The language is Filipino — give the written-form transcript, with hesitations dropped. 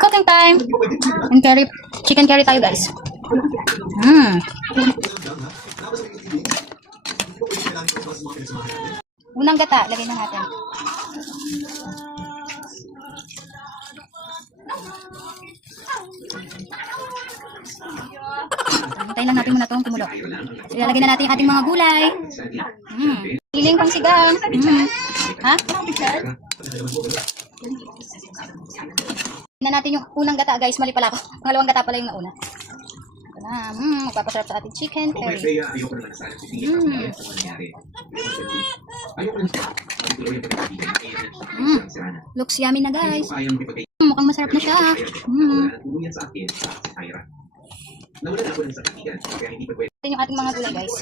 Cooking time! And curry, chicken curry tayo guys. Unang gata, lagay na natin. Hintayin lang natin muna itong kumulo. Ilalagay na natin yung ating mga gulay. Piling pang sigang. Ha? Na natin yung unang gata guys, mali pala ako. Pangalawang gata pala yung nauna. Ito na, magpapasarap sa ating chicken curry. Looks yummy na guys. Mukhang masarap na siya. Ito yung ating mga gulay guys.